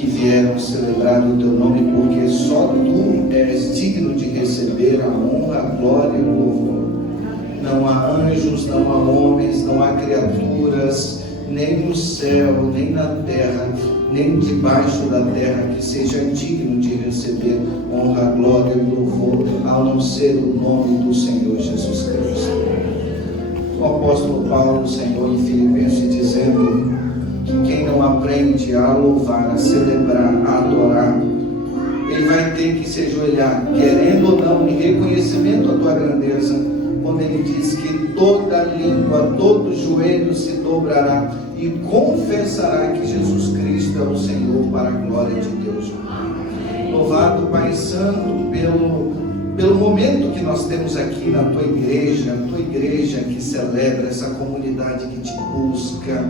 que vieram celebrar o teu nome, porque só tu és digno de receber a honra, a glória e o louvor. Não há anjos, não há homens, não há criaturas, nem no céu, nem na terra, nem debaixo da terra, que seja digno de receber honra, glória e louvor, a não ser o nome do Senhor Jesus Cristo. O apóstolo Paulo, Senhor, em Filipenses, dizendo que quem não aprende a louvar, a celebrar, a adorar, ele vai ter que se ajoelhar, querendo ou não, em reconhecimento à tua grandeza, quando ele diz que toda língua, todo joelho se dobrará e confessará que Jesus Cristo é o Senhor, para a glória de Deus. Louvado, Pai Santo, pelo momento que nós temos aqui na tua igreja que celebra, essa comunidade que te busca,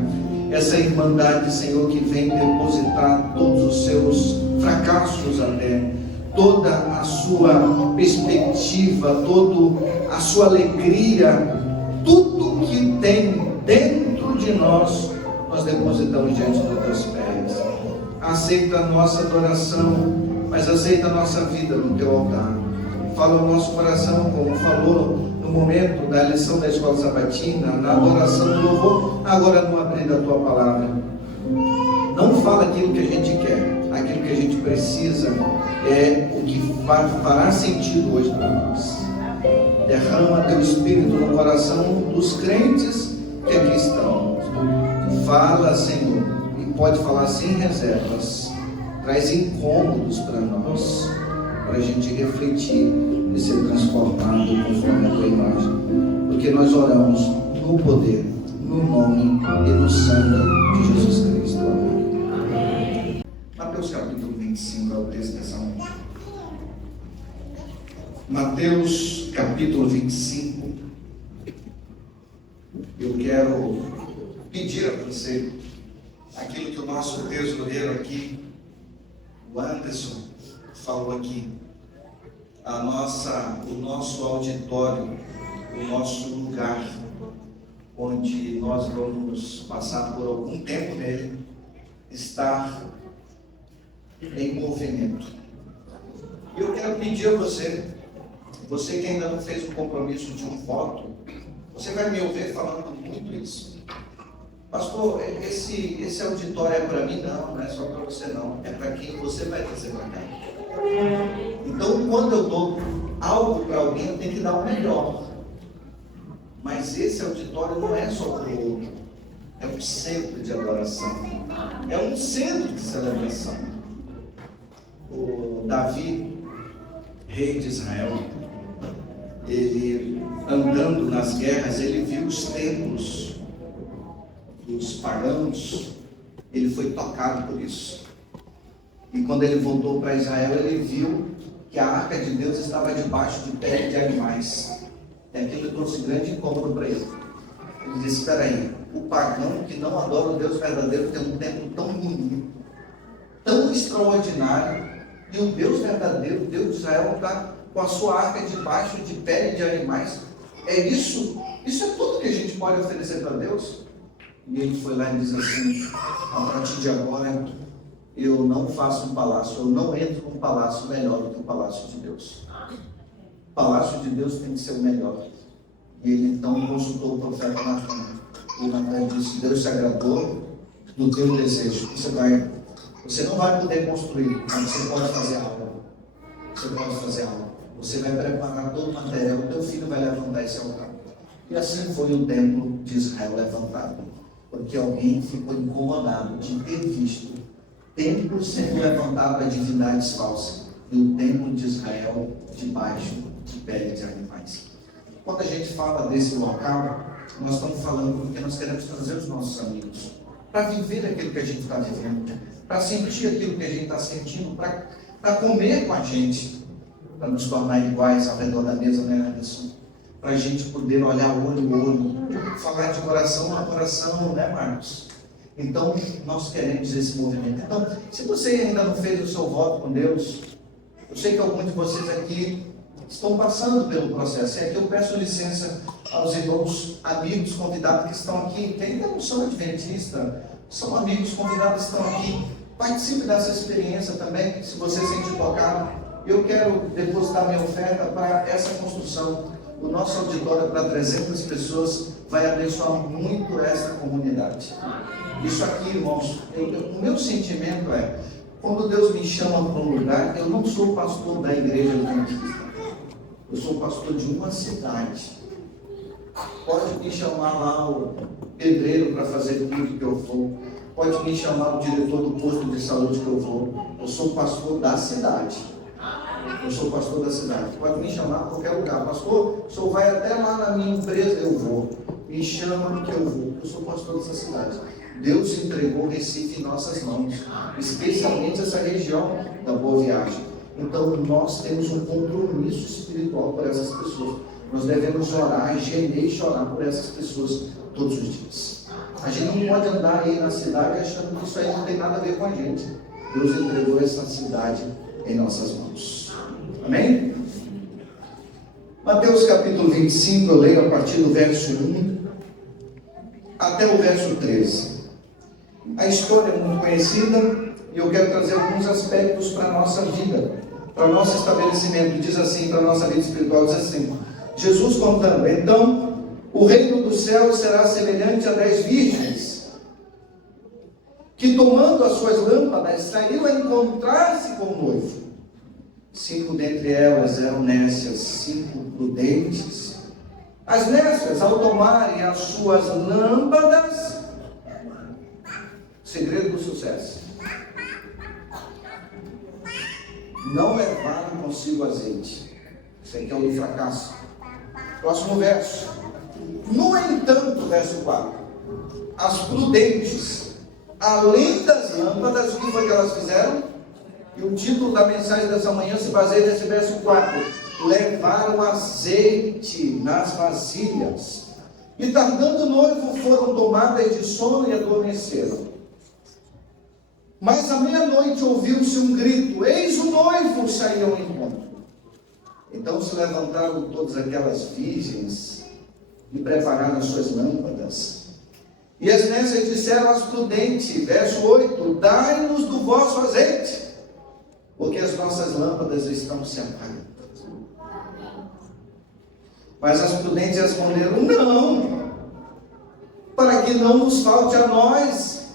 essa irmandade, Senhor, que vem depositar todos os seus fracassos até, toda a sua perspectiva, toda a sua alegria, tudo que tem dentro de nós, nós depositamos diante dos teus pés. Aceita a nossa adoração, mas aceita a nossa vida no teu altar. Fala o nosso coração, como falou no momento da lição da escola sabatina, na adoração do louvor, agora no abrir da tua palavra. Não fala aquilo que a gente quer, aquilo que a gente precisa é o que fará sentido hoje para nós. Derrama teu Espírito no coração dos crentes que aqui estão. Fala, Senhor, e pode falar sem reservas. Traz incômodos para nós, para a gente refletir e ser transformado conforme a tua imagem. Porque nós oramos no poder, no nome e no sangue de Jesus Cristo. Amém. Mateus capítulo 25 é o texto dessa noite. Mateus capítulo 25. Eu quero pedir a você aquilo que o nosso tesoureiro aqui, o Anderson, falou aqui. O nosso auditório, o nosso lugar, onde nós vamos passar por algum tempo nele, estar em movimento. Eu quero pedir a você que ainda não fez o compromisso de um voto, você vai me ouvir falando muito isso. Pastor, esse auditório é para mim? Não é só para você não, é para quem você vai trazer para cá. Então, quando eu dou algo para alguém, eu tenho que dar o melhor. Mas esse auditório não é só para o outro, é um centro de adoração, é um centro de celebração. O Davi, rei de Israel, ele andando nas guerras, ele viu os templos dos pagãos, ele foi tocado por isso. E quando ele voltou para Israel, ele viu que a arca de Deus estava debaixo de pele de animais. E aquilo trouxe grande incômodo para ele. Ele disse: espera aí, o pagão que não adora o Deus verdadeiro tem um templo tão bonito, tão extraordinário, e o Deus verdadeiro, o Deus de Israel, está com a sua arca debaixo de pele de animais. É isso é tudo que a gente pode oferecer para Deus? E ele foi lá e disse assim: a partir de agora eu não faço um palácio, eu não entro num palácio melhor do que o palácio de Deus. O palácio de Deus tem que ser o melhor. E ele então consultou o profeta Natan. E Natan disse: Deus se agradou do teu desejo. Você não vai poder construir, mas você pode fazer algo. Você vai preparar todo o material, o teu filho vai levantar esse altar. E assim foi o templo de Israel levantado. Porque alguém ficou incomodado de ter visto templo sendo levantado para divindades falsas e o templo de Israel debaixo de pele de animais. Quando a gente fala desse local, nós estamos falando porque nós queremos trazer os nossos amigos para viver aquilo que a gente está vivendo, para sentir aquilo que a gente está sentindo, para comer com a gente, para nos tornar iguais ao redor da mesa, né, Anderson? Para a gente poder olhar olho no olho, falar de coração a coração, né, Marcos? Então, nós queremos esse movimento. Então, se você ainda não fez o seu voto com Deus, eu sei que alguns de vocês aqui estão passando pelo processo. E aqui eu peço licença aos irmãos, amigos, convidados que estão aqui, que ainda não são adventistas, são amigos convidados que estão aqui. Participe dessa experiência também, se você sente tocado. Eu quero depositar minha oferta para essa construção. O nosso auditório para 300 pessoas vai abençoar muito essa comunidade. Isso aqui, irmãos, o meu sentimento é, quando Deus me chama para um lugar, eu não sou pastor da igreja adventista. Eu sou pastor de uma cidade. Pode me chamar lá o pedreiro para fazer tudo que eu for. Pode me chamar o diretor do posto de saúde que eu vou. Eu sou pastor da cidade. Eu sou pastor da cidade. Pode me chamar a qualquer lugar. Pastor, o senhor vai até lá na minha empresa, eu vou. Me chama que eu vou. Eu sou pastor dessa cidade. Deus entregou Recife em nossas mãos, especialmente essa região da Boa Viagem. Então nós temos um compromisso espiritual por essas pessoas. Nós devemos orar, gemer e chorar por essas pessoas todos os dias. A gente não pode andar aí na cidade achando que isso aí não tem nada a ver com a gente. Deus entregou essa cidade em nossas mãos. Amém? Mateus capítulo 25, eu leio a partir do verso 1 até o verso 13. A história é muito conhecida e eu quero trazer alguns aspectos para a nossa vida, para o nosso estabelecimento. Diz assim, para a nossa vida espiritual, diz assim: Jesus contando: então o reino do céu será semelhante a 10 virgens, que tomando as suas lâmpadas, saíram a encontrar-se com o noivo. 5 dentre elas eram nécias, 5 prudentes. As nécias, ao tomarem as suas lâmpadas, segredo do sucesso, não levaram consigo azeite. Isso aqui é o fracasso. Próximo verso. No entanto, verso 4, as prudentes, além das lâmpadas, o que foi que elas fizeram? E o título da mensagem dessa manhã se baseia nesse verso 4. Levaram azeite nas vasilhas, e tardando o noivo, foram tomadas de sono e adormeceram. Mas à meia-noite ouviu-se um grito: eis o noivo, saiu ao encontro. Então se levantaram todas aquelas virgens e prepararam as suas lâmpadas. E as nécias disseram às prudentes, verso 8: dai-nos do vosso azeite, porque as nossas lâmpadas estão se apagando. Mas as prudentes responderam: não, para que não nos falte a nós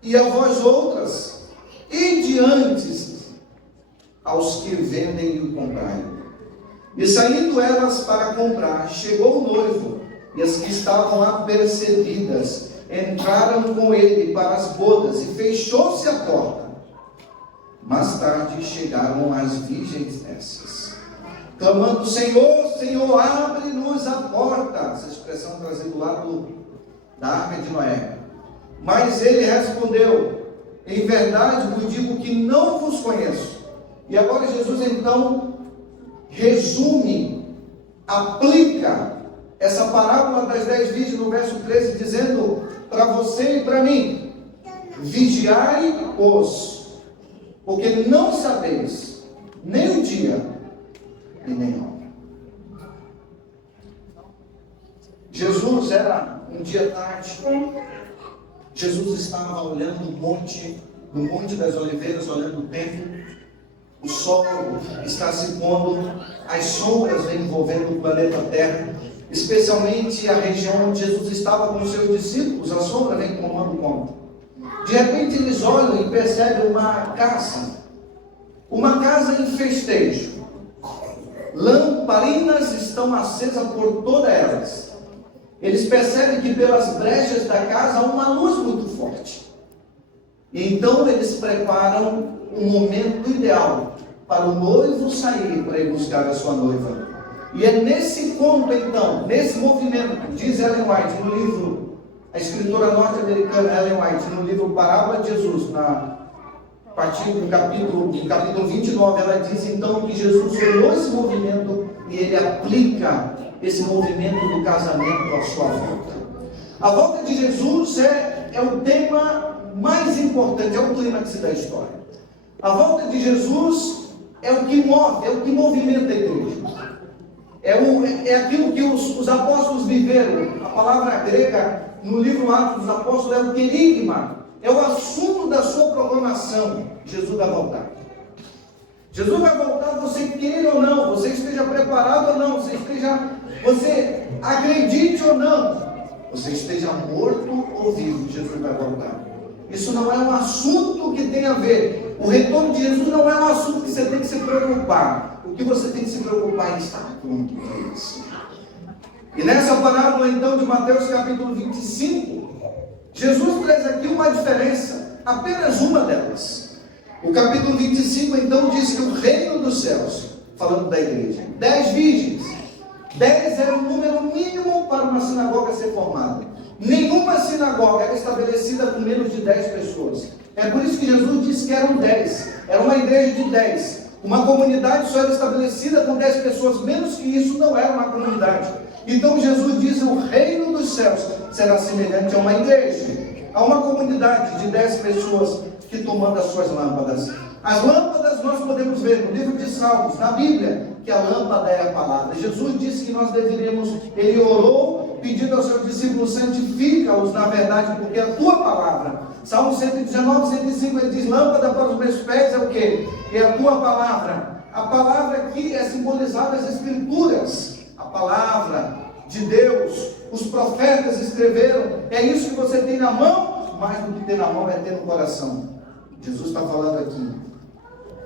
e a vós outras, e diante aos que vendem e o comprarem. E saindo elas para comprar, chegou o noivo, e as que estavam apercebidas entraram com ele para as bodas, e fechou-se a porta. Mais tarde chegaram as virgens nécias, clamando: Senhor, Senhor, abre-nos a porta. Essa expressão trazida do lado da arca de Noé. Mas ele respondeu: em verdade vos digo que não vos conheço. E agora Jesus então resume, aplica essa parábola das 10 virgens no verso 13, dizendo para você e para mim: vigiai-os, porque não sabeis nem o dia e nem a hora. Jesus era um dia tarde. Jesus estava olhando no Monte das Oliveiras, olhando o templo. O sol está se pondo, as sombras vêm envolvendo o planeta Terra, especialmente a região onde Jesus estava com os seus discípulos. A sombra vem tomando conta. De repente eles olham e percebem uma casa em festejo. Lamparinas estão acesas por todas elas. Eles percebem que pelas brechas da casa há uma luz muito forte. E então eles preparam um momento ideal para o noivo sair para ir buscar a sua noiva. E é nesse ponto então, nesse movimento, diz Ellen White no livro, a escritora norte-americana Ellen White, no livro Parábola de Jesus, a partir do capítulo 29, ela diz então que Jesus olhou esse movimento e ele aplica esse movimento do casamento à sua volta. A volta de Jesus é o tema mais importante, é o clímax da história. A volta de Jesus é o que move, é o que movimenta a igreja. É aquilo que os apóstolos viveram. A palavra grega no livro Atos dos Apóstolos é o querigma. é o assunto da sua proclamação. Jesus vai voltar. Jesus vai voltar, você queira ou não, você esteja preparado ou não, você acredite ou não, você esteja morto ou vivo, Jesus vai voltar. Isso não é um assunto que tem a ver. O retorno de Jesus não é um assunto que você tem que se preocupar. O que você tem que se preocupar é estar pronto para isso. E nessa parábola então de Mateus capítulo 25, Jesus traz aqui uma diferença, apenas uma delas. O capítulo 25 então diz que o reino dos céus, falando da igreja, 10 virgens, 10 era o número mínimo para uma sinagoga ser formada. Nenhuma sinagoga era estabelecida com menos de 10 pessoas. É por isso que Jesus disse que eram 10, era uma igreja de 10. Uma comunidade só era estabelecida com 10 pessoas, menos que isso não era uma comunidade. Então Jesus diz: o reino dos céus será semelhante a uma igreja, a uma comunidade de 10 pessoas que tomando as suas lâmpadas. As lâmpadas nós podemos ver no livro de Salmos, na Bíblia, que a lâmpada é a palavra. Jesus disse que nós deveríamos, ele orou pedindo aos seus discípulos: santifica-os na verdade, porque é a tua palavra. Salmo 119, 105, ele diz: lâmpada para os meus pés é o quê? É a tua palavra. A palavra aqui é simbolizada nas Escrituras, a palavra de Deus. Os profetas escreveram, é isso que você tem na mão, mais do que ter na mão é ter no coração. Jesus está falando aqui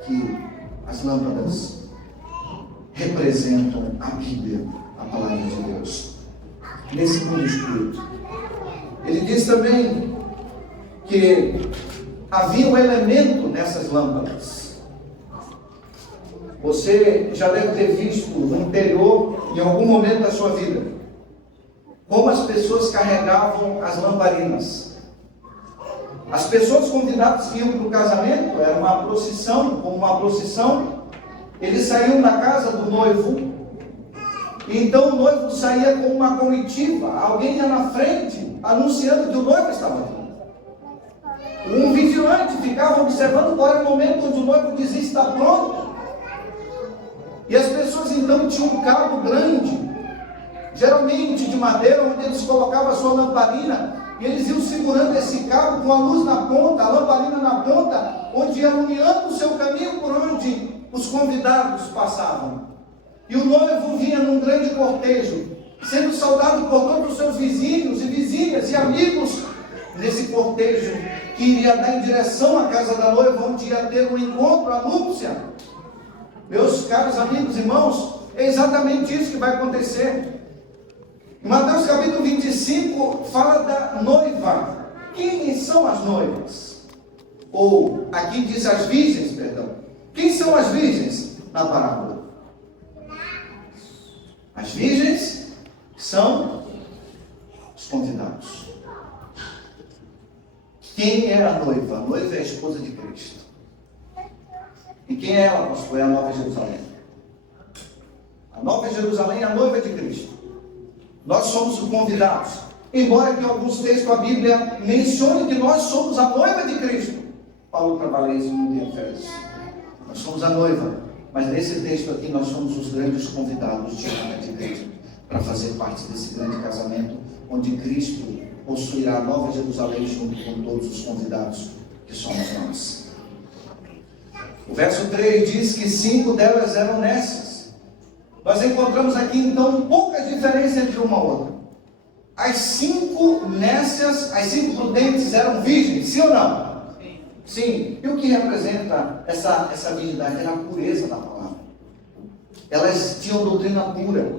que as lâmpadas representam a Bíblia, a palavra de Deus, nesse mundo espírito. Ele diz também que havia um elemento nessas lâmpadas. Você já deve ter visto no interior, em algum momento da sua vida, como as pessoas carregavam as lamparinas. As pessoas convidadas que iam para o casamento, era uma procissão, como uma procissão, eles saíam da casa do noivo, e então o noivo saía com uma comitiva, alguém ia na frente, anunciando que o noivo estava vindo. Um vigilante ficava observando qual era o momento onde o noivo dizia: está pronto. E as pessoas então tinham um cabo grande, geralmente de madeira, onde eles colocavam a sua lamparina, e eles iam segurando esse cabo com a luz na ponta, a lamparina na ponta, onde ia iluminando o seu caminho por onde os convidados passavam. E o noivo vinha num grande cortejo, sendo saudado por todos os seus vizinhos e vizinhas e amigos, nesse cortejo que iria dar em direção à casa da noiva, onde ia ter um encontro, a núpcia. Meus caros amigos e irmãos, é exatamente isso que vai acontecer. Em Mateus capítulo 25 fala da noiva. Quem são as noivas? Ou aqui diz as virgens, perdão. Quem são as virgens na parábola? As virgens são os convidados. Quem é a noiva? A noiva é a esposa de Cristo. E quem é ela, pastor? É a Nova Jerusalém. A Nova Jerusalém é a noiva de Cristo. Nós somos os convidados. Embora que em alguns textos a Bíblia mencione que nós somos a noiva de Cristo. Paulo trabalha isso no livro de Efésios. Nós somos a noiva. Mas nesse texto aqui nós somos os grandes convidados de Cristo para fazer parte desse grande casamento, onde Cristo possuirá a Nova Jerusalém junto com todos os convidados que somos nós. O verso 3 diz que 5 delas eram nécias. Nós encontramos aqui então pouca diferença entre uma e outra. As 5 nécias, as 5 prudentes eram virgens, sim ou não? Sim. E o que representa essa virgindade? Era a pureza da palavra. Elas tinham doutrina pura.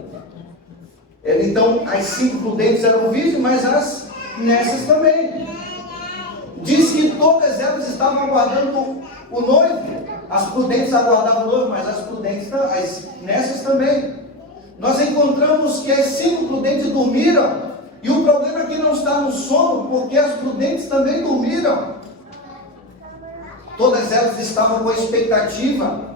Então, as 5 prudentes eram virgens, mas as nécias também. Diz que todas elas estavam aguardando o noivo. As prudentes aguardavam o noivo, mas as nécias também. Nós encontramos que as 5 prudentes dormiram. E o problema aqui não está no sono, porque as prudentes também dormiram. Todas elas estavam com a expectativa.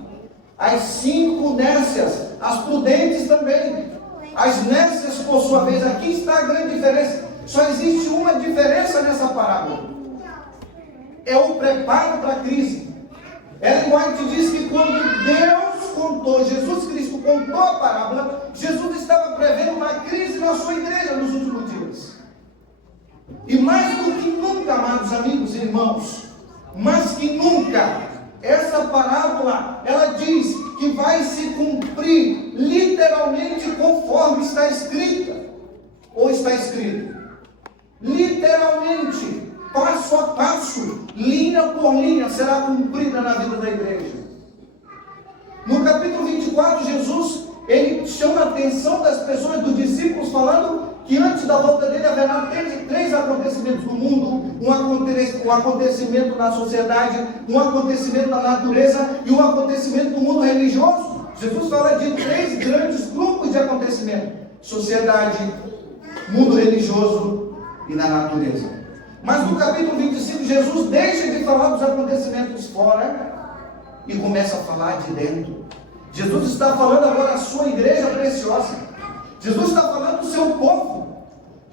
As 5 nécias, as prudentes também. As nécias, por sua vez, aqui está a grande diferença. Só existe uma diferença nessa parábola. É o preparo para a crise. Ellen White diz que quando Deus contou, Jesus Cristo contou a parábola, Jesus estava prevendo uma crise na sua igreja nos últimos dias. E mais do que nunca, amados amigos e irmãos, mais que nunca, essa parábola, ela diz que vai se cumprir literalmente conforme está escrita, ou está escrito. Literalmente, passo a passo, linha por linha, será cumprida na vida da igreja. No capítulo 24, Jesus, ele chama a atenção das pessoas, dos discípulos, falando que antes da volta dele haverá três acontecimentos no mundo: um acontecimento na sociedade, um acontecimento na natureza e um acontecimento no mundo religioso. Jesus fala de 3 grandes grupos de acontecimentos: sociedade, mundo religioso e na natureza. Mas no capítulo 25, Jesus deixa de falar dos acontecimentos fora e começa a falar de dentro. Jesus está falando agora à sua igreja preciosa. Jesus está falando do seu povo.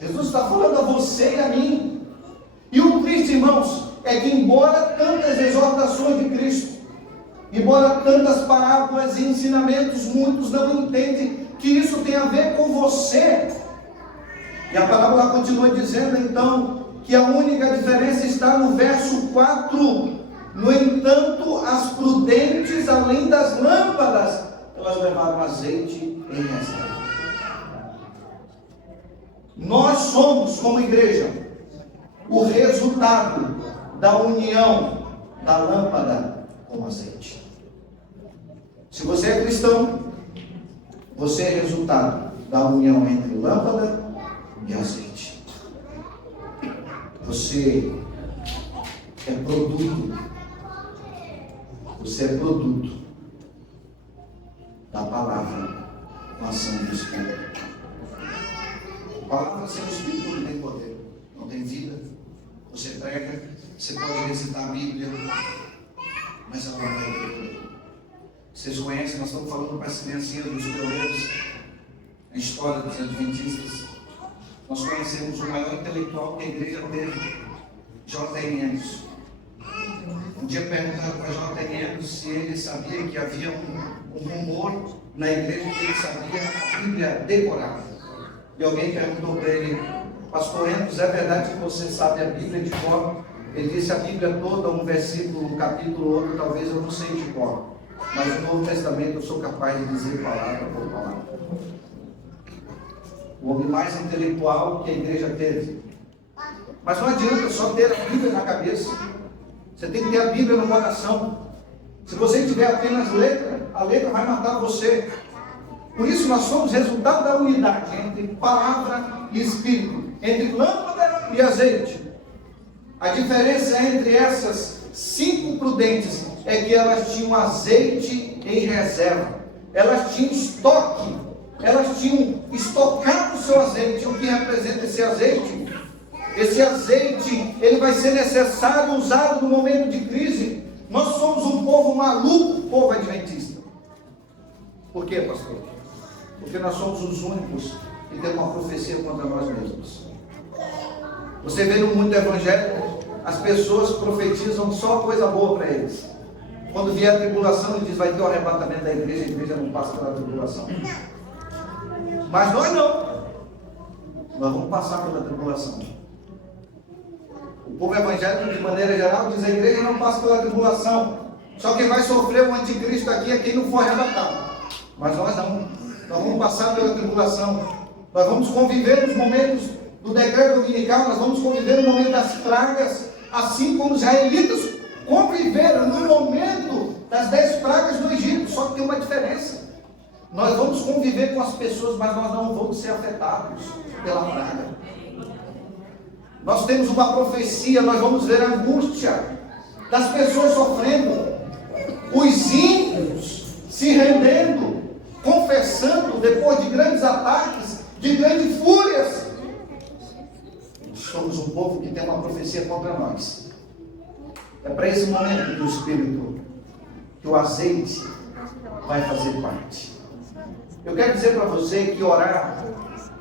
Jesus está falando a você e a mim. E o triste, irmãos, é que embora tantas exortações de Cristo, embora tantas parábolas e ensinamentos, muitos não entendem que isso tem a ver com você. E a parábola continua dizendo então que a única diferença está no verso 4. No entanto, as prudentes, além das lâmpadas, elas levaram azeite em reserva. Nós somos, como igreja, o resultado da união da lâmpada com azeite. Se você é cristão, você é resultado da união entre lâmpada e azeite. Você é produto. Você é produto da palavra com a ação do Espírito. Palavra sem o Espírito não tem poder, não tem vida. Você prega, você pode recitar a Bíblia, mas ela não vai ter poder. Vocês conhecem, nós estamos falando para as criancinhas dos pioneiros, a história dos adventistas. Nós conhecemos o maior intelectual que a igreja teve, J.M. Ennis. Um dia perguntaram para J.M. Ennis se ele sabia que havia um rumor na igreja que ele sabia a Bíblia decorada. E alguém perguntou para ele: Pastor Ennis, é verdade que você sabe a Bíblia de cor? Ele disse: a Bíblia toda, um versículo, um capítulo, outro, talvez eu não sei de cor, mas no Novo Testamento eu sou capaz de dizer palavra por palavra. O homem mais intelectual que a igreja teve. Mas não adianta só ter a Bíblia na cabeça. Você tem que ter a Bíblia no coração. Se você tiver apenas letra, a letra vai matar você. Por isso nós somos resultado da unidade entre palavra e espírito, entre lâmpada e azeite. A diferença entre essas 5 prudentes é que elas tinham azeite em reserva. Elas tinham estoque. Elas tinham estocado o seu azeite. O que representa esse azeite? Esse azeite, ele vai ser necessário, usado no momento de crise. Nós somos um povo maluco, povo adventista. Por quê, pastor? Porque nós somos os únicos que temos uma profecia contra nós mesmos. Você vê no mundo evangélico, as pessoas profetizam só coisa boa para eles. Quando vier a tribulação, ele diz: vai ter o arrebatamento da igreja, a igreja não passa pela tribulação. Mas nós não. Nós vamos passar pela tribulação. O povo evangélico, de maneira geral, diz: a igreja não passa pela tribulação. Só quem vai sofrer o anticristo aqui é quem não for arrebatado. Mas nós não. Nós vamos passar pela tribulação. Nós vamos conviver nos momentos do decreto dominical. Nós vamos conviver no momento das pragas, assim como os israelitas conviveram no momento das 10 pragas do Egito. Só que tem uma diferença. Nós vamos conviver com as pessoas, mas nós não vamos ser afetados pela praga. Nós temos uma profecia, nós vamos ver a angústia das pessoas sofrendo, os ímpios se rendendo, confessando depois de grandes ataques, de grandes fúrias. Somos um povo que tem uma profecia contra nós. É para esse momento que o Espírito, que o azeite vai fazer parte. Eu quero dizer para você que orar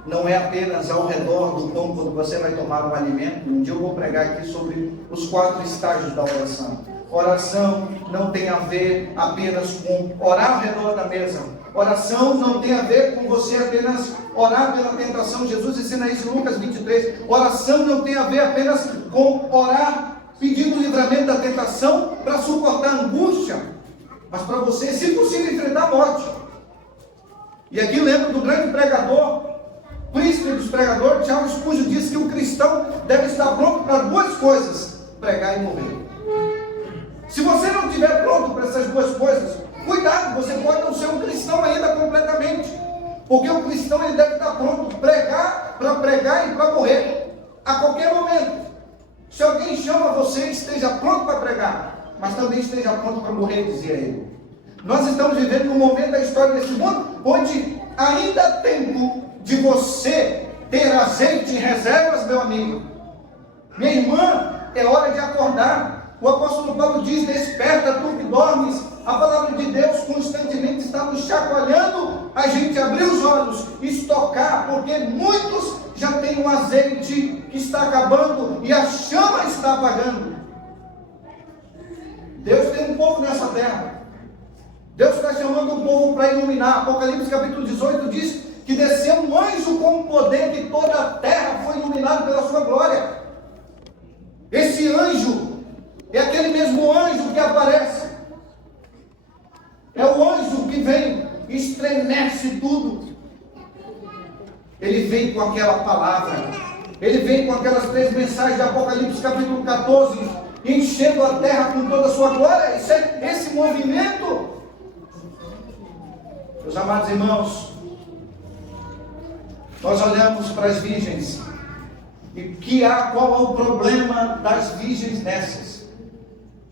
não é apenas ao redor do pão quando você vai tomar um alimento. Um dia eu vou pregar aqui sobre os 4 estágios da oração. Oração não tem a ver apenas com orar ao redor da mesa. Oração não tem a ver com você apenas orar pela tentação. Jesus ensina isso em Lucas 23. Oração não tem a ver apenas com orar pedindo o livramento da tentação para suportar a angústia, mas para você, se possível, enfrentar a morte. E aqui lembro do grande pregador, príncipe dos pregadores, Charles Spurgeon, diz que o cristão deve estar pronto para duas coisas: pregar e morrer. Se você não estiver pronto para essas duas coisas, cuidado, você pode não ser um cristão ainda completamente, porque o cristão ele deve estar pronto para pregar e para morrer a qualquer momento. Se alguém chama você, esteja pronto para pregar, mas também esteja pronto para morrer, dizia ele. Nós estamos vivendo um momento da história desse mundo onde ainda há tempo de você ter azeite em reservas, meu amigo. Minha irmã, é hora de acordar. O apóstolo Paulo diz: desperta tu que dormes. A palavra de Deus constantemente está nos chacoalhando a gente abrir os olhos, estocar, porque muitos já têm um azeite que está acabando e a chama está apagando. Deus tem um povo nessa terra. Deus está chamando o povo para iluminar. Apocalipse capítulo 18 diz que desceu um anjo com o poder que toda a terra foi iluminada pela sua glória. Esse anjo é aquele mesmo anjo que aparece. É o anjo que vem e estremece tudo. Ele vem com aquela palavra. Ele vem com aquelas 3 mensagens de Apocalipse capítulo 14, enchendo a terra com toda a sua glória. Esse movimento, meus amados irmãos, nós olhamos para as virgens. E qual é o problema das virgens nessas?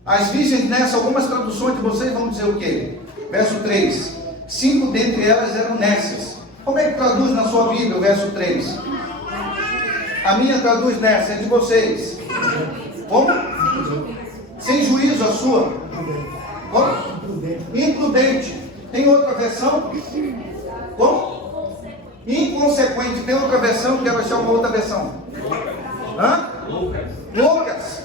As virgens nessas, algumas traduções de vocês vão dizer o quê? Verso 3: 5 dentre elas eram nessas. Como é que traduz na sua Bíblia o verso 3? A minha traduz nessa, é de vocês. Como? Sem juízo a sua? Como? Imprudente. Tem outra versão? Como? Inconsequente. Tem outra versão que ela chama outra versão? Loucas.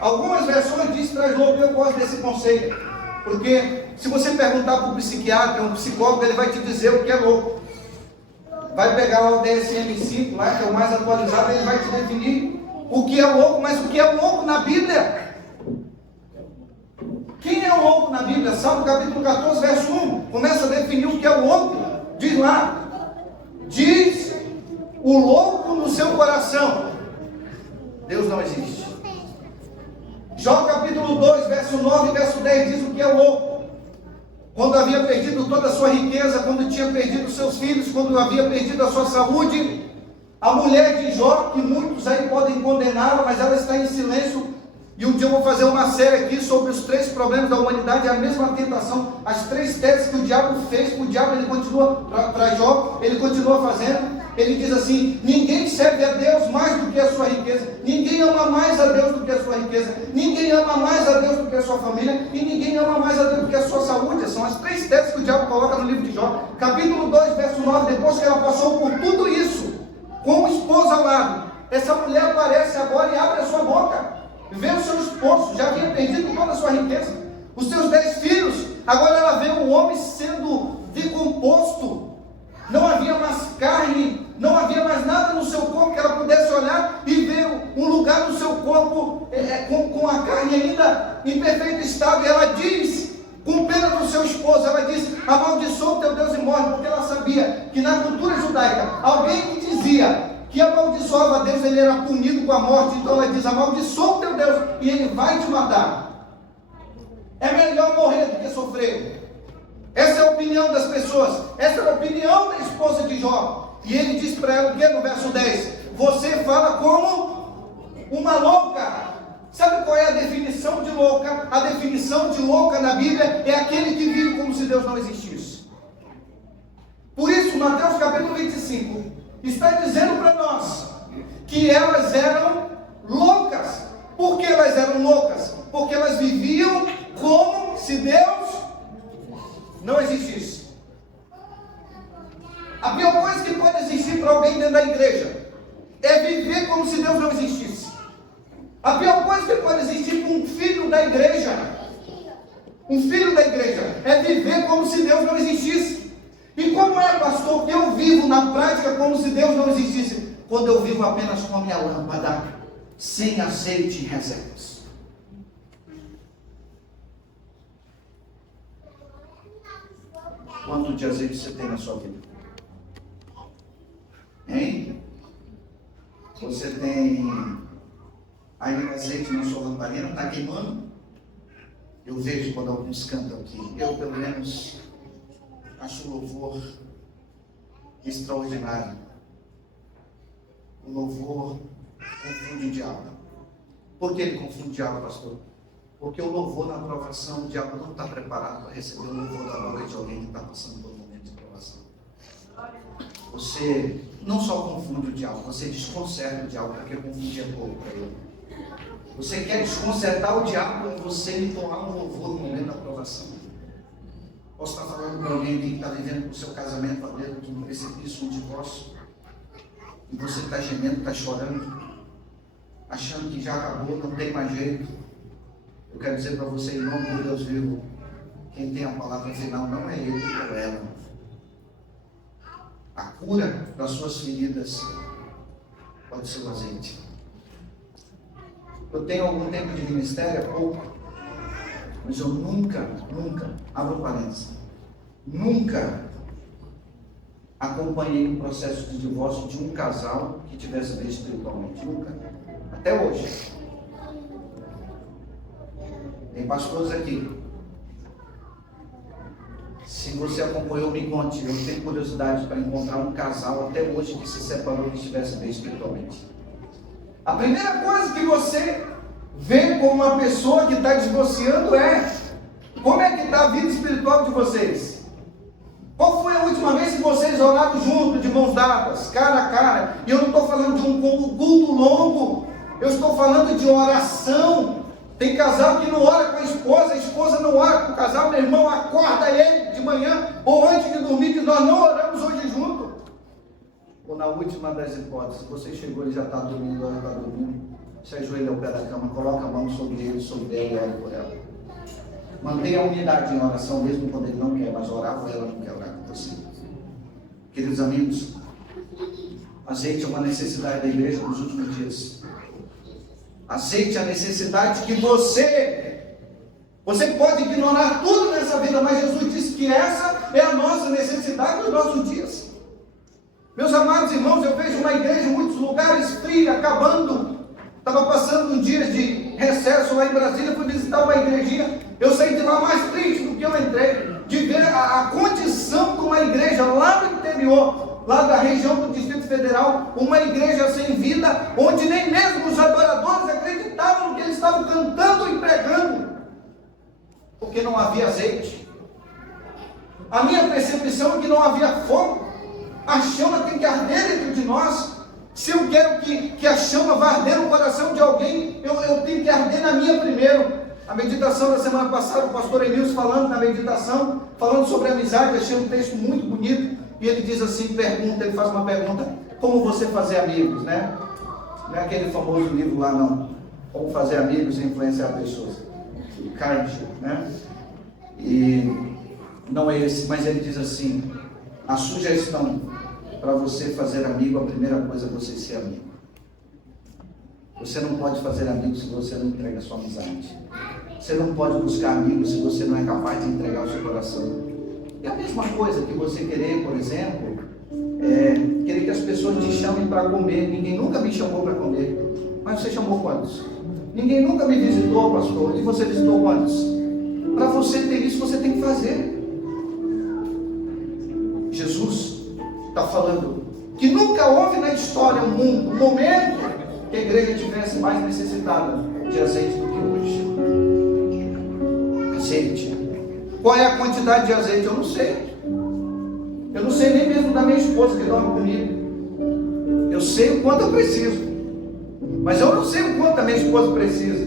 Algumas versões dizem traz louco. Eu gosto desse conceito, porque se você perguntar para um psiquiatra, um psicólogo, ele vai te dizer o que é louco. Vai pegar lá o DSM-5, lá, que é o mais atualizado, ele vai te definir o que é louco. Mas o que é louco na Bíblia? Quem é o louco na Bíblia? Salmo capítulo 14, verso 1, começa a definir o que é o louco. Diz lá: diz o louco no seu coração, Deus não existe. Jó capítulo 2, verso 9 e verso 10 diz o que é louco. Quando havia perdido toda a sua riqueza, quando tinha perdido seus filhos, quando havia perdido a sua saúde, a mulher de Jó, que muitos aí podem condená-la, mas ela está em silêncio. E um dia eu vou fazer uma série aqui sobre os 3 problemas da humanidade, a mesma tentação, as 3 teses que o diabo fez. O diabo, ele continua, para Jó, ele continua fazendo. Ele diz assim: ninguém serve a Deus mais do que a sua riqueza, ninguém ama mais a Deus do que a sua riqueza, ninguém ama mais a Deus do que a sua família, e ninguém ama mais a Deus do que a sua saúde. São as 3 teses que o diabo coloca no livro de Jó, capítulo 2, verso 9. Depois que ela passou por tudo isso, com o esposo ao lado, essa mulher aparece agora e abre a sua boca. Vê o seu esposo, já havia perdido toda a sua riqueza, os seus 10 filhos, agora ela vê um homem sendo decomposto. Não havia mais carne, não havia mais nada no seu corpo que ela pudesse olhar e ver um lugar no seu corpo com a carne ainda em perfeito estado. E ela diz, com pena do seu esposo, ela diz: amaldiçoa o teu Deus e morre, porque ela sabia que na cultura judaica, alguém que dizia que amaldiçoava a Deus, ele era punido com a morte. Então ela diz: amaldiçoa o teu Deus e ele vai te matar. É melhor morrer do que sofrer. Essa é a opinião das pessoas, essa é a opinião da esposa de Jó. E ele diz para ela o que no verso 10? Você fala como uma louca. Sabe qual é a definição de louca? A definição de louca na Bíblia é aquele que vive como se Deus não existisse. Por isso, Mateus capítulo 25 está dizendo para nós que elas eram loucas. Por que elas eram loucas? Porque elas viviam como se Deus não existisse. A pior coisa que pode existir para alguém dentro da igreja é viver como se Deus não existisse. A pior coisa que pode existir para um filho filho da igreja. Um filho da igreja é viver como se Deus não existisse. E como é, pastor, que eu vivo na prática como se Deus não existisse? Quando eu vivo apenas com a minha lâmpada, sem azeite e reservas. Quanto de azeite você tem na sua vida? Hein? Você tem ainda azeite na sua lamparina? Está queimando? Eu vejo quando alguns cantam aqui. Eu, pelo menos, acho o louvor extraordinário. O louvor confunde o diabo. Por que ele confunde o diabo, pastor? Porque o louvor na aprovação, o diabo não está preparado para receber o louvor da boca de alguém que está passando por um momento de aprovação. Você não só confunde o diabo, você desconcerta o diabo, porque confundir é pouco para ele. Você quer desconcertar o diabo em você entoar um louvor no momento da aprovação. Posso estar falando com alguém que está vivendo com o seu casamento lá dentro de um precipício, um divórcio, e você está gemendo, está chorando, achando que já acabou, não tem mais jeito. Eu quero dizer para você, em nome de Deus vivo, quem tem a palavra final não é ele ou ela. A cura das suas feridas pode ser o azeite. Eu tenho algum tempo de ministério, é pouco, mas eu nunca, abro parênteses, nunca acompanhei um processo de divórcio de um casal que tivesse bem espiritualmente. Nunca. Até hoje. Tem pastores aqui. Se você acompanhou, me conte. Eu tenho curiosidade para encontrar um casal até hoje que se separou que estivesse bem espiritualmente. A primeira coisa que você vê como uma pessoa que está divorciando é: como é que está a vida espiritual de vocês? Qual foi a última vez que vocês oraram juntos, de mãos dadas, cara a cara? E eu não estou falando de um culto longo, eu estou falando de oração. Tem casal que não ora com a esposa não ora com o casal. Meu irmão, acorda ele de manhã ou antes de dormir, que nós não oramos hoje junto. Ou na última das hipóteses, você chegou, ele já está dormindo, ela está dormindo, se ajoelha ao pé da cama, coloca a mão sobre ele, sobre ela e ore por ela. Mantenha a unidade em oração, mesmo quando ele não quer, mas orar por ela não quer orar com você. Queridos amigos, azeite é uma necessidade da igreja nos últimos dias. Aceite a necessidade que você pode ignorar tudo nessa vida, mas Jesus disse que essa é a nossa necessidade nos nossos dias. Meus amados irmãos, eu vejo uma igreja em muitos lugares fria, acabando. Estava passando um dia de recesso lá em Brasília, fui visitar uma igrejinha. Eu saí de lá mais triste do que eu entrei, de ver a condição de uma igreja lá no interior, lá da região do Distrito Federal, uma igreja sem vida, onde nem mesmo os adoradores acreditavam no que eles estavam cantando e pregando, porque não havia azeite. A minha percepção é que não havia fogo. A chama tem que arder dentro de nós. Se eu quero que a chama vá arder no coração de alguém, eu tenho que arder na minha primeiro. A meditação da semana passada, o pastor Emilson falando na meditação, falando sobre amizade, achei um texto muito bonito, e ele diz assim, ele faz uma pergunta: como você fazer amigos, né? Não é aquele famoso livro lá não, como fazer amigos e influenciar pessoas, o Card, né? E não é esse, mas ele diz assim: a sugestão para você fazer amigo, a primeira coisa é você ser amigo. Você não pode fazer amigos se você não entrega a sua amizade. Você não pode buscar amigos se você não é capaz de entregar o seu coração. É a mesma coisa que você querer, por exemplo, querer que as pessoas te chamem para comer. Ninguém nunca me chamou para comer. Mas você chamou quantos? Ninguém nunca me visitou, pastor. E você visitou quantos? Para você ter isso, você tem que fazer. Jesus está falando que nunca houve na história um momento que a igreja tivesse mais necessitada de azeite do que hoje. Azeite. Qual é a quantidade de azeite? Eu não sei. Eu não sei nem mesmo da minha esposa que dorme comigo. Eu sei o quanto eu preciso, mas eu não sei o quanto a minha esposa precisa.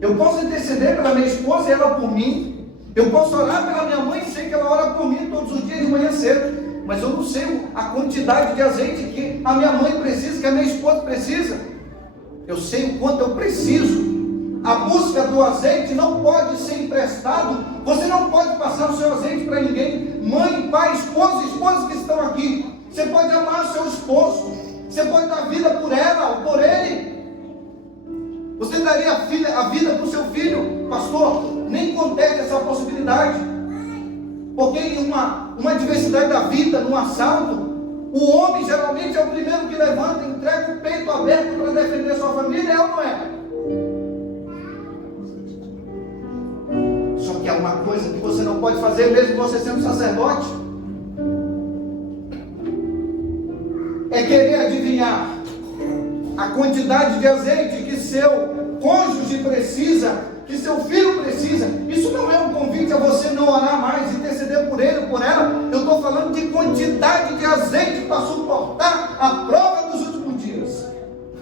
Eu posso interceder pela minha esposa e ela por mim. Eu posso orar pela minha mãe e sei que ela ora por mim todos os dias de manhã cedo. Mas eu não sei a quantidade de azeite que a minha mãe precisa, que a minha esposa precisa. Eu sei o quanto eu preciso. A busca do azeite não pode ser emprestado. Você não pode passar o seu azeite para ninguém. Mãe, pai, esposas que estão aqui, você pode amar o seu esposo, você pode dar vida por ela ou por ele. Você daria a vida para o seu filho? Pastor, nem conteste essa possibilidade, porque em uma adversidade da vida, num assalto, o homem geralmente é o primeiro que levanta, entrega o peito aberto para defender sua família, é ou não é? Só que há uma coisa que você não pode fazer, mesmo você sendo sacerdote, é querer adivinhar a quantidade de azeite que seu cônjuge precisa, que seu filho precisa. Isso não é um convite a você não orar mais, interceder por ele ou por ela. Eu estou falando de quantidade de azeite para suportar a prova dos últimos dias.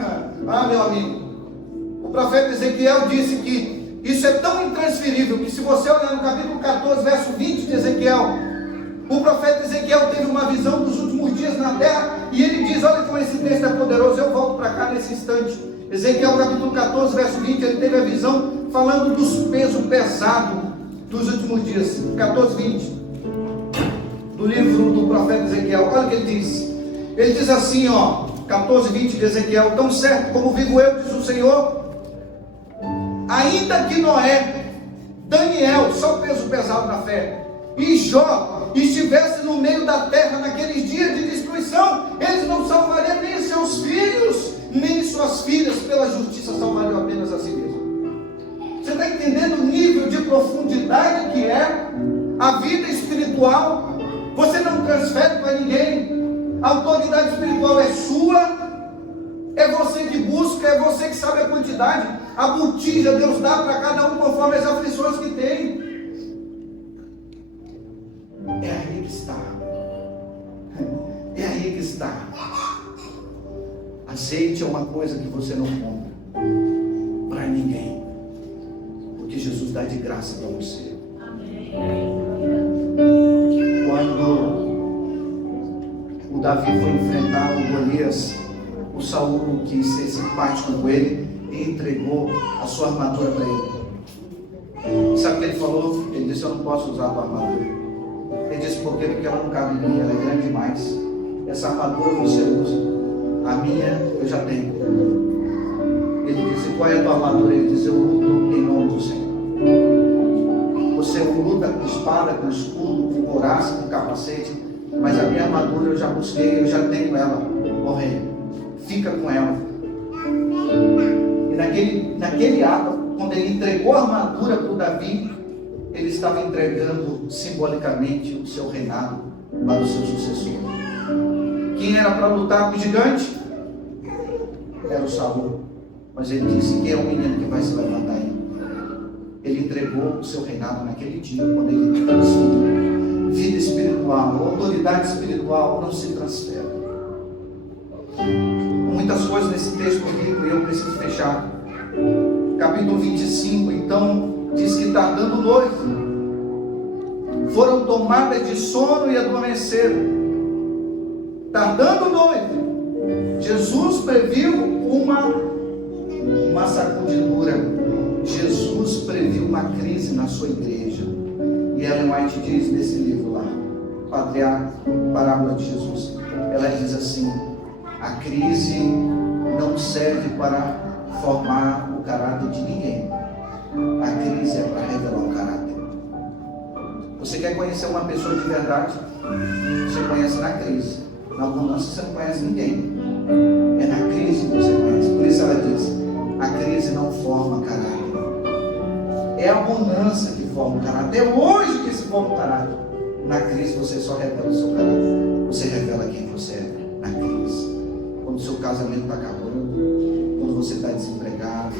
Ah, meu amigo, o profeta Ezequiel disse que isso é tão intransferível que, se você olhar no capítulo 14, verso 20 de Ezequiel, o profeta Ezequiel teve uma visão dos últimos dias na terra, e ele diz, olha como esse texto é poderoso, eu volto para cá nesse instante. Ezequiel capítulo 14, verso 20, ele teve a visão falando dos pesos pesados dos últimos dias. 14, 20 do livro do profeta Ezequiel. Olha o que ele diz. Ele diz assim, 14, 20 de Ezequiel: tão certo como vivo eu, diz o Senhor, ainda que Noé, Daniel, só peso pesado na fé, e Jó estivesse no meio da terra naqueles dias de destruição, eles não salvariam nem seus filhos, nem suas filhas, pela justiça salvariam apenas a si mesmo. Você está entendendo o nível de profundidade que é a vida espiritual? Você não transfere para ninguém, a autoridade espiritual é sua, é você que busca, é você que sabe a quantidade. A botija Deus dá para cada um conforme as aflições que tem. É aí que está. É aí que está. Azeite é uma coisa que você não compra para ninguém, porque Jesus dá de graça para você. Quando o Davi foi enfrentar o Golias, o Saul quis ser simpático com ele e entregou a sua armadura para ele. Sabe o que ele falou? Ele disse: eu não posso usar a tua armadura. Ele disse: por quê? Porque ela não cabe em mim, ela é grande demais. Essa armadura você usa, a minha eu já tenho. Ele disse: qual é a tua armadura? Ele disse: eu luto em nome do Senhor. Você luta com espada, com escudo, com couraça, com capacete, mas a minha armadura eu já busquei, eu já tenho ela. Ó rei, fica com ela. E naquele ato, quando ele entregou a armadura para o Davi, ele estava entregando simbolicamente o seu reinado para o seu sucessor. Quem era para lutar com o gigante? Era o Saul. Mas ele disse: quem é o menino que vai se levantar aí? Ele entregou o seu reinado naquele dia, quando ele transferiu. Vida espiritual, autoridade espiritual não se transfere. Muitas coisas nesse texto rico, e eu preciso fechar. Capítulo 25, então, diz que tardando o noivo, foram tomadas de sono e adormeceram. Tardando o noivo, Jesus previu uma sacudidura. Jesus previu uma crise na sua igreja. E Ellen White diz nesse livro lá, Parábola de Jesus, ela diz assim: a crise não serve para formar o caráter de ninguém. A crise é para revelar o caráter. Você quer conhecer uma pessoa de verdade? Você conhece na crise. Na abundância você não conhece ninguém. É na crise que você conhece. Por isso ela diz: a crise não forma caráter. É a abundância que forma o caráter. É hoje que se forma o caráter. Na crise você só revela o seu caráter. Você revela quem você é na crise. Quando o seu casamento está acabando, quando você está desempregado,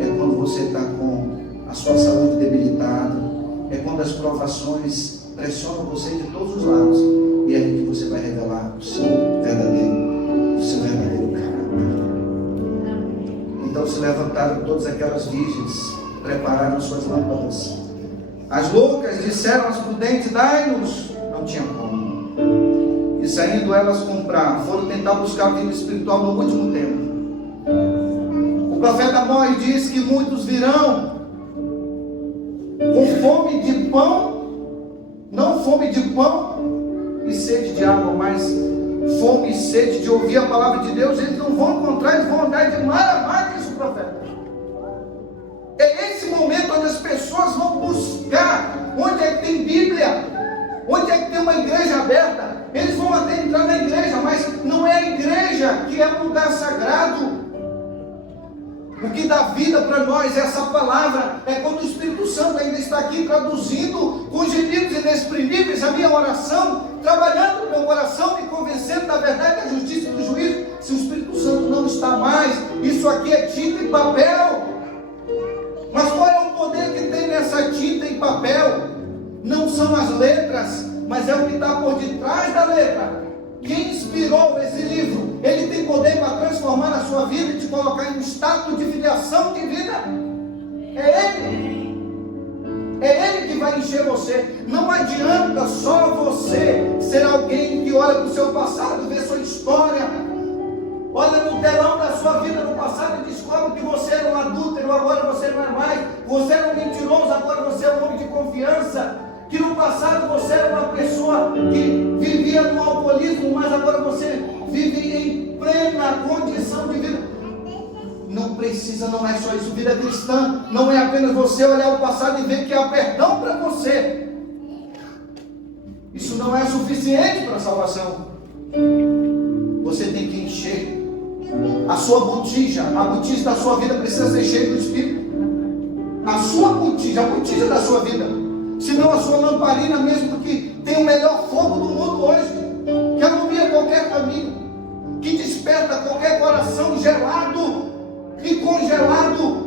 é quando você está com a sua saúde debilitada, é quando as provações pressionam você de todos os lados, e é aí que você vai revelar o seu verdadeiro caráter. Então se levantaram todas aquelas virgens, prepararam suas lâmpadas. As loucas disseram às prudentes: dai-nos. Não tinha como. E saindo elas comprar, foram tentar buscar a vida espiritual no último tempo. O profeta Amós diz que muitos virão com fome de pão, não fome de pão e sede de água, mas fome e sede de ouvir a palavra de Deus. Eles não vão encontrar, eles vão andar de mar a mar, diz o profeta. É esse momento onde as pessoas vão buscar onde é que tem Bíblia, onde é que tem uma igreja aberta. Eles vão até entrar na igreja, mas não é a igreja que é um lugar sagrado. O que dá vida para nós, essa palavra, é quando o Espírito Santo ainda está aqui traduzindo com gemidos inexprimíveis a minha oração, trabalhando no meu coração, me convencendo da verdade, da justiça e do juízo. Se o Espírito Santo não está mais, isso aqui é tinta e papel. Mas qual é o poder que tem nessa tinta e papel? Não são as letras, mas é o que está por detrás da letra. Quem inspirou esse livro, ele tem poder para transformar a sua vida e te colocar em um estado de filiação de vida. É Ele. É Ele que vai encher você. Não adianta só você ser alguém que olha para o seu passado, vê sua história, olha no telão da sua vida no passado e descobre que você era um adúltero, agora você não é mais. Você era um mentiroso, agora você é um homem de confiança. Que no passado você era uma pessoa que vivia no alcoolismo, mas agora você vive em plena condição de vida. Não precisa, não é só isso. Vida cristã não é apenas você olhar o passado e ver que há perdão para você. Isso não é suficiente para a salvação. Você tem que encher a sua botija. A botija da sua vida precisa ser cheia do Espírito. A sua botija, a botija da sua vida. Senão a sua lamparina, mesmo que tenha o melhor fogo do mundo hoje, que alumia qualquer caminho, que desperta qualquer coração gelado e congelado,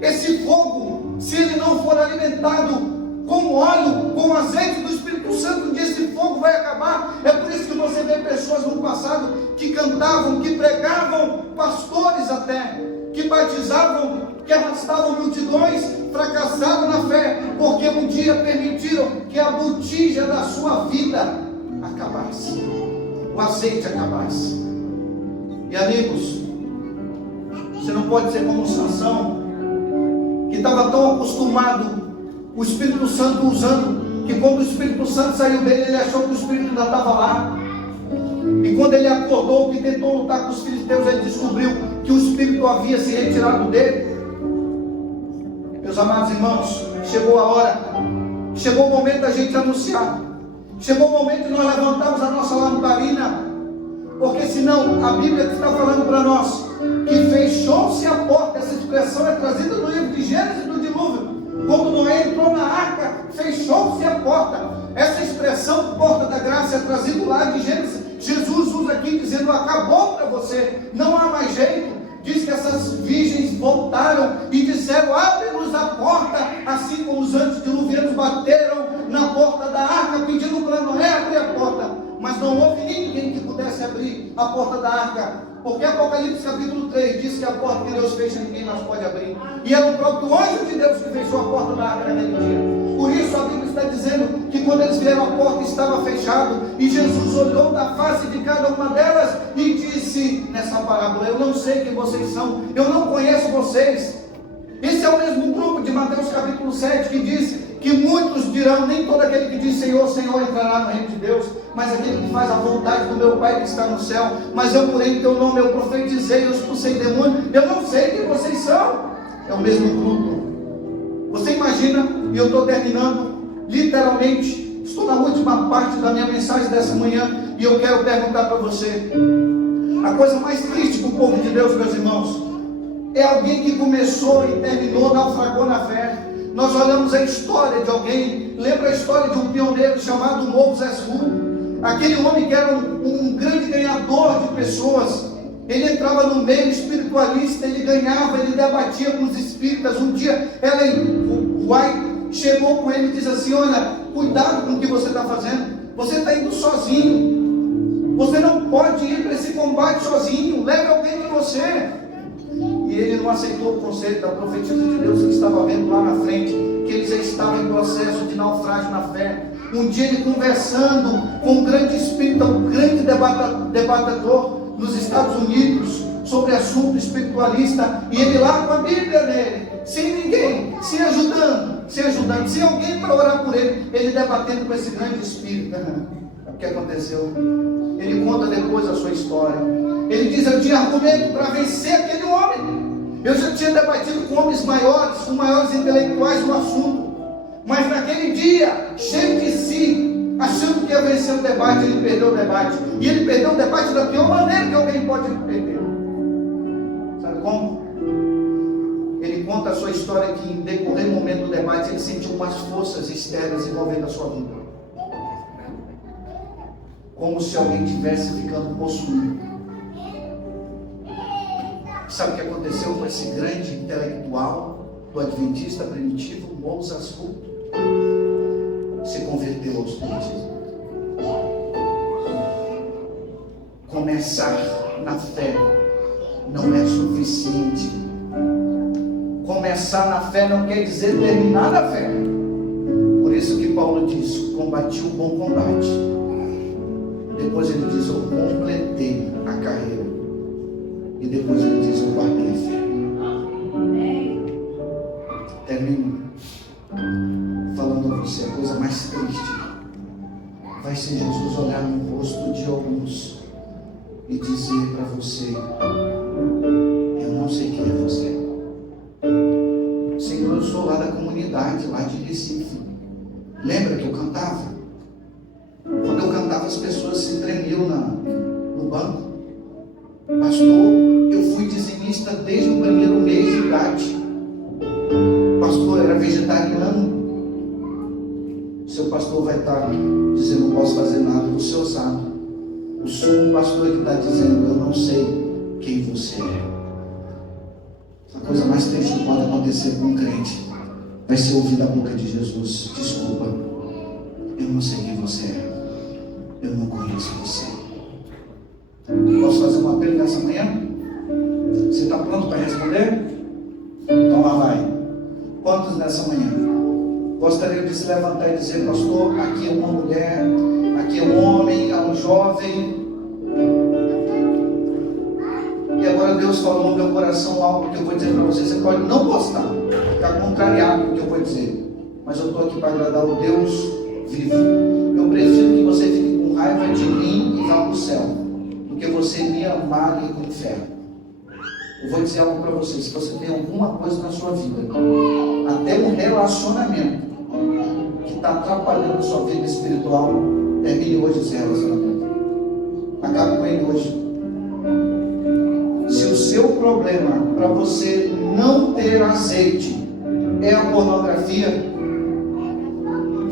esse fogo, se ele não for alimentado com óleo, com azeite do Espírito Santo, um dia esse fogo vai acabar. É por isso que você vê pessoas no passado que cantavam, que pregavam, pastores até, que batizavam, que arrastavam multidões, fracassaram na fé, porque um dia permitiram que a botija da sua vida acabasse, o azeite acabasse. E amigos, você não pode ser como Sansão, que estava tão acostumado, o Espírito Santo usando, que quando o Espírito Santo saiu dele, ele achou que o Espírito ainda estava lá. E quando ele acordou, que tentou lutar com os filhos de Deus, ele descobriu que o Espírito havia se retirado dele. Meus amados irmãos, chegou a hora, chegou o momento da gente anunciar, chegou o momento de nós levantarmos a nossa lamparina, porque senão a Bíblia está falando para nós que fechou-se a porta. Essa expressão é trazida no livro de Gênesis do dilúvio. Quando Noé entrou na arca, fechou-se a porta. Essa expressão, porta da graça, é trazida lá de Gênesis. Jesus usa aqui dizendo: acabou para você, não há mais jeito. Diz que essas virgens voltaram e disseram: abre-nos a porta, assim como os antediluvianos bateram na porta da arca, pedindo para Noé abrir a porta. Mas não houve ninguém que pudesse abrir a porta da arca, porque Apocalipse capítulo 3 diz que a porta que Deus fecha, ninguém mais pode abrir. E era o próprio anjo de Deus que fechou a porta da arca naquele dia. Por isso a Bíblia está dizendo que quando eles vieram, a porta estava fechada, e Jesus olhou da face de cada uma delas e disse nessa parábola: eu não sei quem vocês são, eu não conheço vocês. Esse é o mesmo grupo de Mateus capítulo 7 que diz que muitos dirão: nem todo aquele que diz Senhor, Senhor entrará no reino de Deus, mas aquele que faz a vontade do meu Pai que está no céu. Mas eu, porém, em teu nome eu profetizei, eu expulsei demônio. Eu não sei quem vocês são. É o mesmo grupo. Você imagina, e eu estou terminando, literalmente, estou na última parte da minha mensagem dessa manhã, e eu quero perguntar para você: a coisa mais triste para o povo de Deus, meus irmãos, é alguém que começou e terminou, naufragou na fé. Nós olhamos a história de alguém, lembra a história de um pioneiro chamado Moses Hu, aquele homem que era um grande ganhador de pessoas. Ele entrava no meio espiritualista, ele ganhava, ele debatia com os espíritas. Um dia Ellen White chegou com ele e disse assim: olha, cuidado com o que você está fazendo, você está indo sozinho, você não pode ir para esse combate sozinho, leve alguém com você. E ele não aceitou o conselho da profetisa de Deus que estava vendo lá na frente, que eles já estavam em processo de naufrágio na fé. Um dia ele conversando com um grande espírita, um grande debatedor nos Estados Unidos, sobre assunto espiritualista, e ele lá com a Bíblia dele, sem ninguém, se ajudando, sem alguém para orar por ele, ele debatendo com esse grande espírito. O que aconteceu? Ele conta depois a sua história. Ele diz: eu tinha argumento para vencer aquele homem, eu já tinha debatido com homens maiores, com maiores intelectuais no assunto, mas naquele dia, cheio de si, achando que ia vencer o debate, ele perdeu o debate. E ele perdeu o debate da pior maneira que alguém pode perder. Sabe como? Ele conta a sua história que em decorrer do momento do debate ele sentiu umas forças externas envolvendo a sua vida, como se alguém estivesse ficando possuído. Sabe o que aconteceu com esse grande intelectual do Adventista primitivo, Moses Fulton? Se converteu ao Espiritismo. Começar na fé não é suficiente. Começar na fé não quer dizer terminar na fé. Por isso que Paulo diz: combati o bom combate. Depois ele diz: eu completei a carreira. E depois ele diz: eu guardei a fé. Termino falando a você, a coisa mais triste vai ser Jesus olhar no rosto de alguns e dizer para você: eu não sei quem é você. Senhor, eu sou lá da comunidade, lá de Recife. Lembra que eu cantava? Quando eu cantava, as pessoas se tremiam no banco. Pastor, eu fui dizimista desde o primeiro mês de idade. Pastor, era vegetariano. Seu pastor vai estar dizendo: não posso fazer nada, você é ousado. Eu sou um pastor que está dizendo: eu não sei quem você é. A coisa mais triste que pode acontecer com um crente vai ser ouvir da boca de Jesus: desculpa, eu não sei quem você é, eu não conheço você. Posso fazer um apelo nessa manhã? Você está pronto para responder? Então lá vai. Quantos nessa manhã gostariam de se levantar e dizer: pastor, aqui é uma mulher, aqui é um homem, é um jovem, e agora Deus falou no meu coração algo que eu vou dizer para você. Você pode não gostar, ficar contrariado com o que eu vou dizer, mas eu estou aqui para agradar o Deus vivo. Eu prefiro que você fique com raiva de mim e vá para o céu, do que você me amar e ir para o inferno. Eu vou dizer algo para você: se você tem alguma coisa na sua vida, até um relacionamento que está atrapalhando a sua vida espiritual, termine hoje esse relacionamento. Acabe com ele hoje. Se o seu problema para você não ter azeite é a pornografia,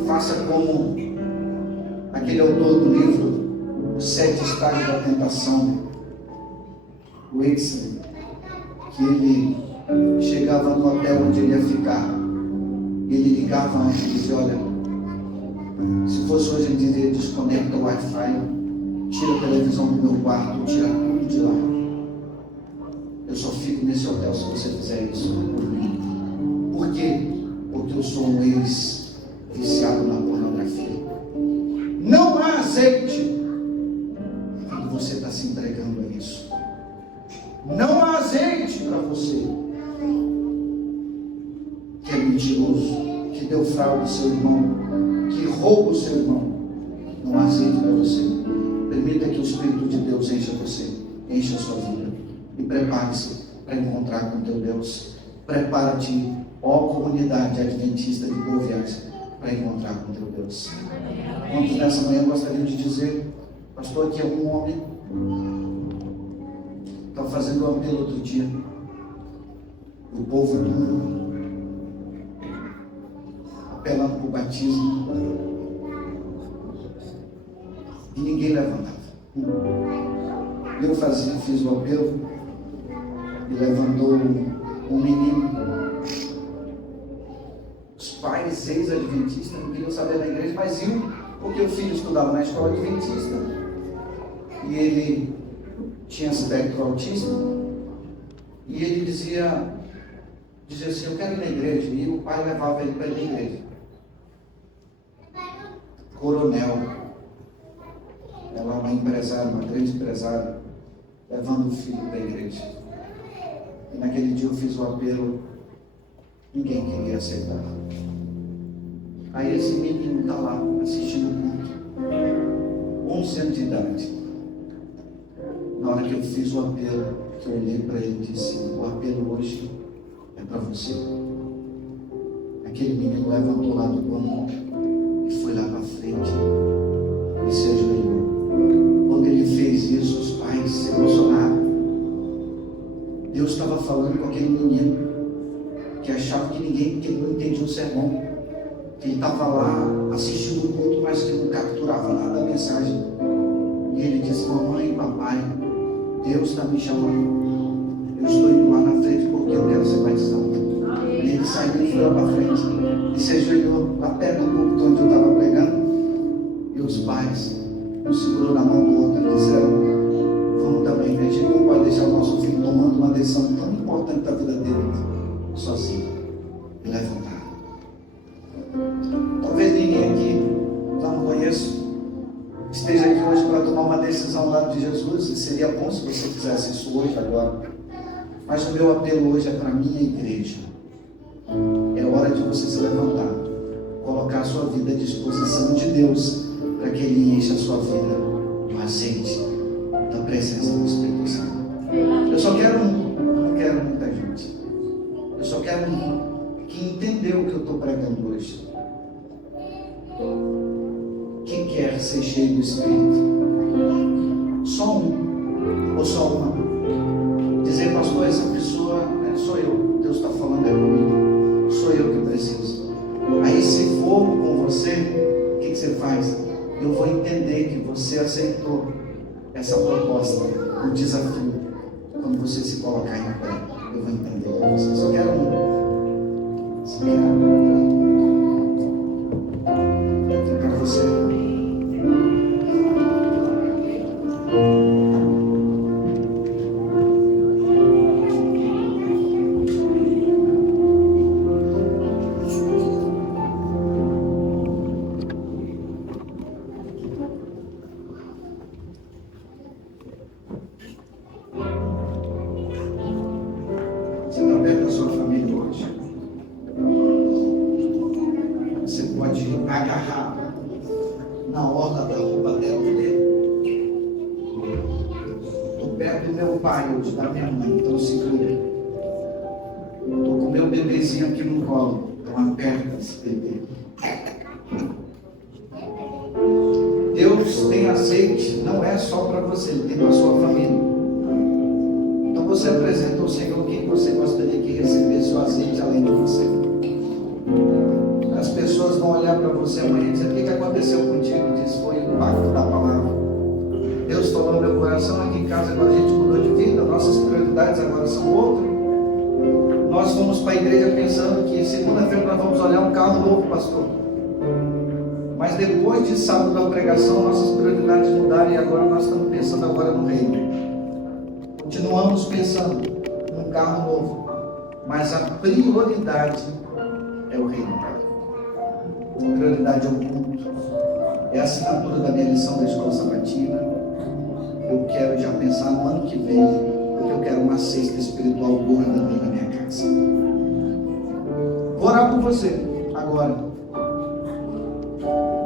faça como aquele autor do livro Os 7 Estágios da Tentação, o Edson, que ele chegava no hotel onde ele ia ficar, e ele ligava antes e dizia: olha, se fosse hoje em dia, ele desconecta o Wi-Fi, tira a televisão do meu quarto, tira tudo de lá. Eu só fico nesse hotel se você fizer isso por mim. Por quê? Porque eu sou um ex-viciado na pornografia. Não há azeite quando você está se entregando a isso. Não há azeite para você que é mentiroso, que deu fraude ao seu irmão, que rouba o seu irmão. Não há azeite para você. Permita que o Espírito de Deus encha você, encha a sua vida. E prepare-se para encontrar com teu Deus. Prepara-te, ó comunidade adventista de Boa Viagem, para encontrar com teu Deus. Quantos nessa manhã gostariam de dizer: pastor, aqui é um homem, estava fazendo um apelo outro dia, o povo duro, apelando para o batismo, e ninguém levantava. Eu fiz o apelo e levantou um menino. Os pais ex-adventistas não queriam saber da igreja, mas iam, porque o filho estudava na escola adventista e ele tinha espectro autista, e ele dizia assim: eu quero ir na igreja, e o pai levava ele para ir na igreja. Coronel, ela é uma empresária, uma grande empresária, levando o filho para a igreja. E naquele dia eu fiz o apelo, ninguém queria aceitar. Aí esse menino está lá, assistindo o culto, 11 anos de idade. Na hora que eu fiz o apelo, que eu olhei para ele e disse, o apelo hoje é para você. Aquele menino levantou lá do banco e foi lá para frente e se ajoelhou. Quando ele fez isso, os pais se emocionaram. Deus estava falando com aquele menino que achava que ele não entendia o sermão, que ele estava lá assistindo o culto, mas que não capturava nada da mensagem. E ele disse, mamãe e papai, Deus está me chamando, eu estou indo lá na frente porque eu quero ser batizado. E ele saiu e foi lá para frente e se ajoelhou lá perto do púlpito onde eu estava pregando. E os pais um segurou na mão do outro e disseram, vamos também, a gente não pode deixar o nosso filho tomando uma decisão tão importante da vida dele sozinho. E levantaram. Talvez ninguém aqui, não conheço, esteja aqui hoje para tomar uma decisão ao lado de Jesus, e seria bom se você fizesse isso hoje, agora. Mas o meu apelo hoje é para a minha igreja. É hora de você se levantar, colocar a sua vida à disposição de Deus, para que Ele encha a sua vida do azeite da presença do Espírito Santo. Eu só quero não quero muita gente. Eu só quero que entendeu o que eu estou pregando hoje. Quem quer ser cheio do Espírito? Só um ou só uma? Dizer, pastor, essa pessoa sou eu. Deus está falando comigo. Sou eu que preciso. Aí se for com você, o que você faz? Eu vou entender que você aceitou essa proposta, o desafio. Quando você se colocar em pé, eu vou entender que você só quer um. Só quer um. É para você. Da minha mãe, então segura. Estou com meu bebezinho aqui no colo, então aperta esse bebê. Deus tem azeite, não é só para você, Ele tem para a sua família. Então você apresenta ao Senhor quem você gostaria que recebesse o azeite além de você. As pessoas vão olhar para você amanhã e dizer, o que aconteceu contigo? Diz, foi o impacto da palavra. Deus falou no meu coração, aqui em casa agora a gente mudou de vida, nossas prioridades agora são outras. Nós fomos para a igreja pensando que segunda-feira nós vamos olhar um carro novo, pastor. Mas depois de sábado da pregação, nossas prioridades mudaram e agora nós estamos pensando agora no reino. Continuamos pensando num carro novo, mas a prioridade é o reino. A prioridade é o culto. É a assinatura da minha lição da escola sabatina. Eu quero já pensar no ano que vem, porque eu quero uma cesta espiritual gorda dentro da minha casa. Vou orar por você agora.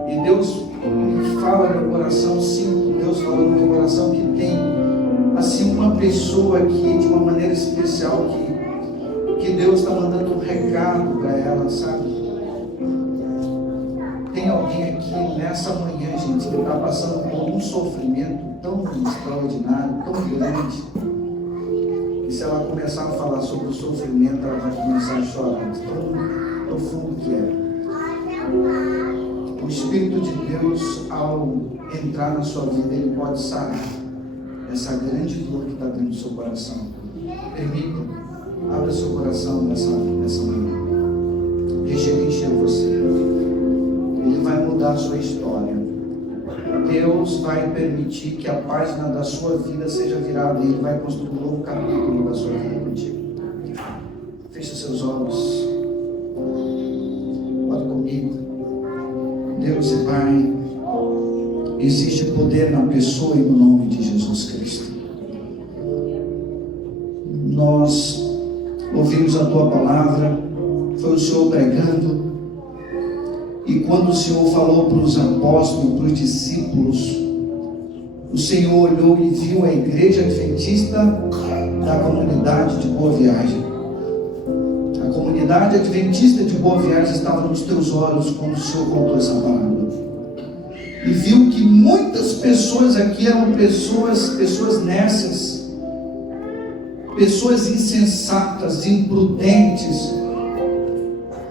E Deus me fala no meu coração, sinto Deus falando no meu coração que tem assim uma pessoa aqui de uma maneira especial que Deus está mandando um recado para ela, sabe? Tem alguém aqui nessa manhã, gente, que está passando por um sofrimento tão extraordinário, tão grande, que se ela começar a falar sobre o sofrimento, ela vai começar a chorar, tão profundo que é. O Espírito de Deus, ao entrar na sua vida, Ele pode sarar essa grande dor que está dentro do seu coração. Permita, abra seu coração nessa manhã. Deixa Ele encher você. Ele vai mudar a sua história. Deus vai permitir que a página da sua vida seja virada e Ele vai construir um novo capítulo da sua vida contigo. Feche seus olhos. Ore comigo. Deus e Pai, existe poder na pessoa e no nome de Jesus Cristo. Senhor pregando, e quando o Senhor falou para os apóstolos, para os discípulos, o Senhor olhou e viu a igreja adventista da comunidade de Boa Viagem. A comunidade adventista de Boa Viagem estava nos teus olhos quando o Senhor contou essa parábola. E viu que muitas pessoas aqui eram pessoas nécias, pessoas insensatas, imprudentes.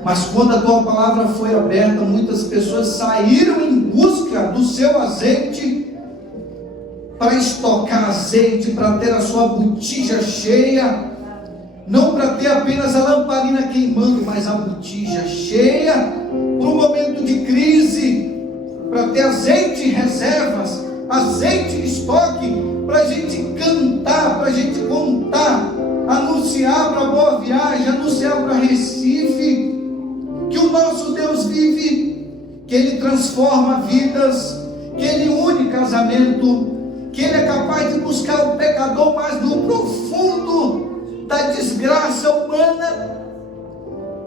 Mas quando a tua palavra foi aberta, muitas pessoas saíram em busca do seu azeite, para estocar azeite, para ter a sua botija cheia, não para ter apenas a lamparina queimando, mas a botija cheia, para um momento de crise, para ter azeite em reservas, azeite em estoque, para a gente cantar, para a gente contar, anunciar para Boa Viagem, anunciar para Recife, que o nosso Deus vive, que Ele transforma vidas, que Ele une casamento, que Ele é capaz de buscar o pecador mais no profundo da desgraça humana,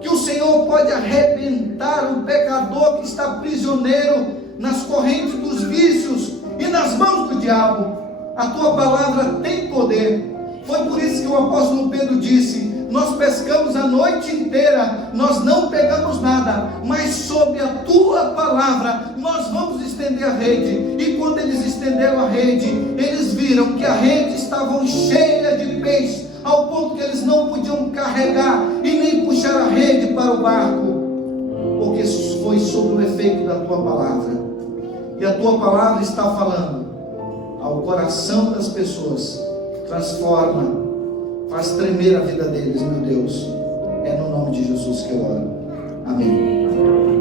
que o Senhor pode arrebentar o pecador que está prisioneiro nas correntes dos vícios e nas mãos do diabo. A tua palavra tem poder. Foi por isso que o apóstolo Pedro disse: nós pescamos a noite inteira, nós não pegamos nada, mas sob a tua palavra nós vamos estender a rede. E quando eles estenderam a rede, eles viram que a rede estava cheia de peixe, ao ponto que eles não podiam carregar e nem puxar a rede para o barco, porque foi sob o efeito da tua palavra. E a tua palavra está falando ao coração das pessoas, transforma, faz tremer a vida deles, meu Deus. É no nome de Jesus que eu oro. Amém.